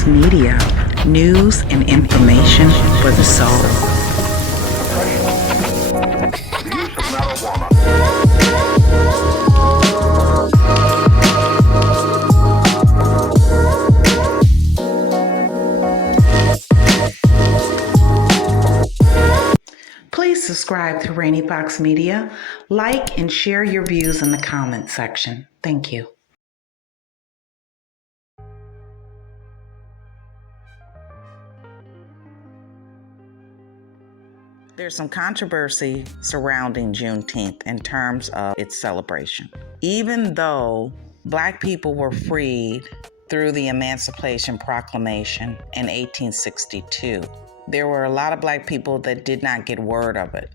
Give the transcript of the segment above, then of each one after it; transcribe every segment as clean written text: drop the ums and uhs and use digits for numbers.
Box Media, news and information for the soul. Please subscribe to Rainy Box Media, like and share your views in the comments section. Thank you. There's some controversy surrounding Juneteenth in terms of its celebration. Even though Black people were freed through the Emancipation Proclamation in 1862, there were a lot of Black people that did not get word of it,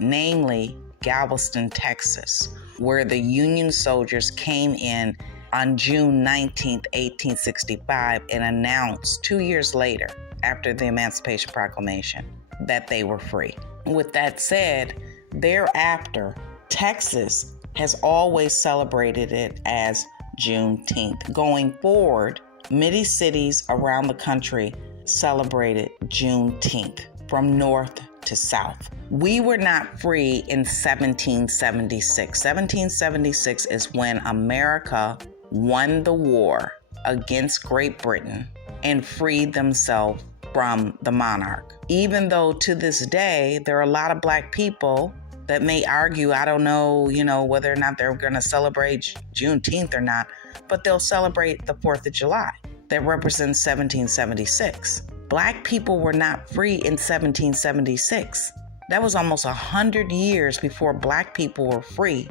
namely Galveston, Texas, where the Union soldiers came in on June 19, 1865, and announced 2 years later, after the Emancipation Proclamation, that they were free. With that said, thereafter, Texas has always celebrated it as Juneteenth. Going forward, many cities around the country celebrated Juneteenth from north to south. We were not free in 1776. 1776 is when America won the war against Great Britain and freed themselves from the monarch. Even though to this day, there are a lot of Black people that may argue, I don't know, whether or not they're going to celebrate Juneteenth or not, but they'll celebrate the 4th of July that represents 1776. Black people were not free in 1776. That was almost 100 years before Black people were free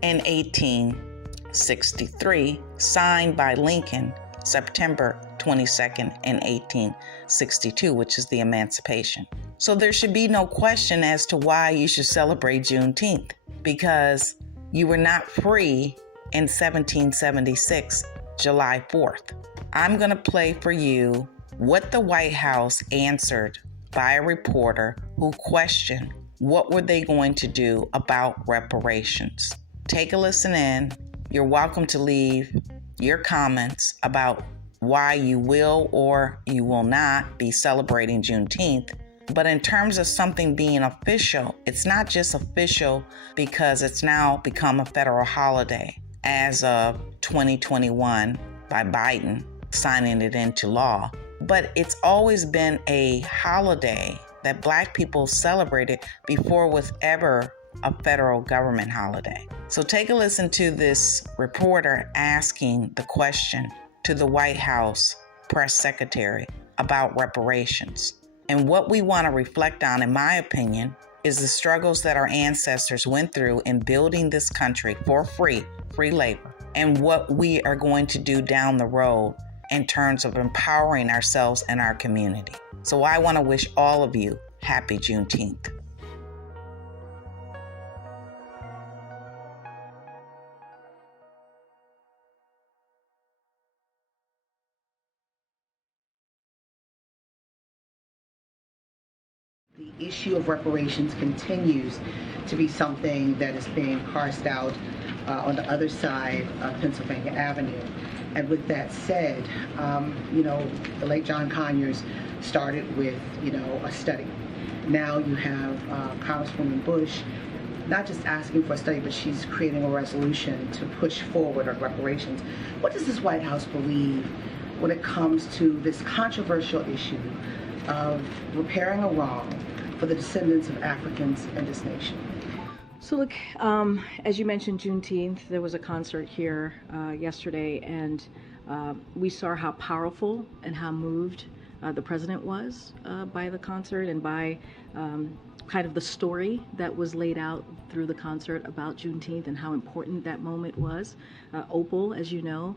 in 1863, signed by Lincoln September 22nd in 1862, which is the Emancipation. So there should be no question as to why you should celebrate Juneteenth, because you were not free in 1776, July 4th. I'm going to play for you what the White House answered by a reporter who questioned what were they going to do about reparations. Take a listen in. You're welcome to leave your comments about why you will or you will not be celebrating Juneteenth. But in terms of something being official, it's not just official because it's now become a federal holiday as of 2021 by Biden signing it into law. But it's always been a holiday that Black people celebrated before it was ever a federal government holiday. So take a listen to this reporter asking the question to the White House press secretary about reparations. And what we want to reflect on, in my opinion, is the struggles that our ancestors went through in building this country for free labor, and what we are going to do down the road in terms of empowering ourselves and our community. So I want to wish all of you happy Juneteenth. The issue of reparations continues to be something that is being parsed out on the other side of Pennsylvania Avenue. And with that said, the late John Conyers started with, a study. Now you have Congresswoman Bush not just asking for a study, but she's creating a resolution to push forward on reparations. What does this White House believe when it comes to this controversial issue of repairing a wrong for the descendants of Africans in this nation? So look, as you mentioned, Juneteenth, there was a concert here yesterday, and we saw how powerful and how moved the president was by the concert and by kind of the story that was laid out through the concert about Juneteenth and how important that moment was. Opal, as you know,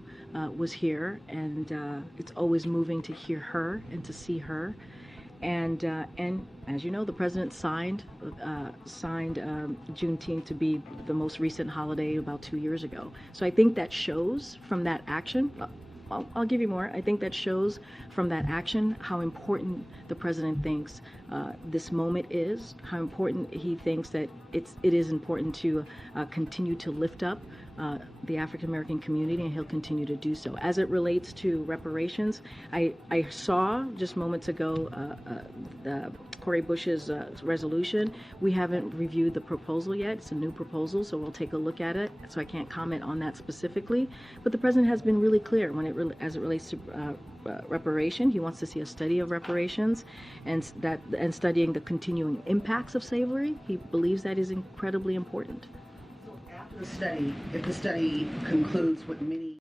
was here, and it's always moving to hear her and to see her. And as you know, the president signed Juneteenth to be the most recent holiday about 2 years ago. So I think that shows from that action. I'll give you more. I think that shows from that action how important the president thinks this moment is, how important he thinks that it is important to continue to lift up the African American community, and he'll continue to do so. As it relates to reparations, I saw just moments ago Cori Bush's resolution. We haven't reviewed the proposal yet. It's a new proposal, so we'll take a look at it. So I can't comment on that specifically. But the president has been really clear as it relates to reparation. He wants to see a study of reparations and studying the continuing impacts of slavery. He believes that is incredibly important. After the study, if the study concludes what many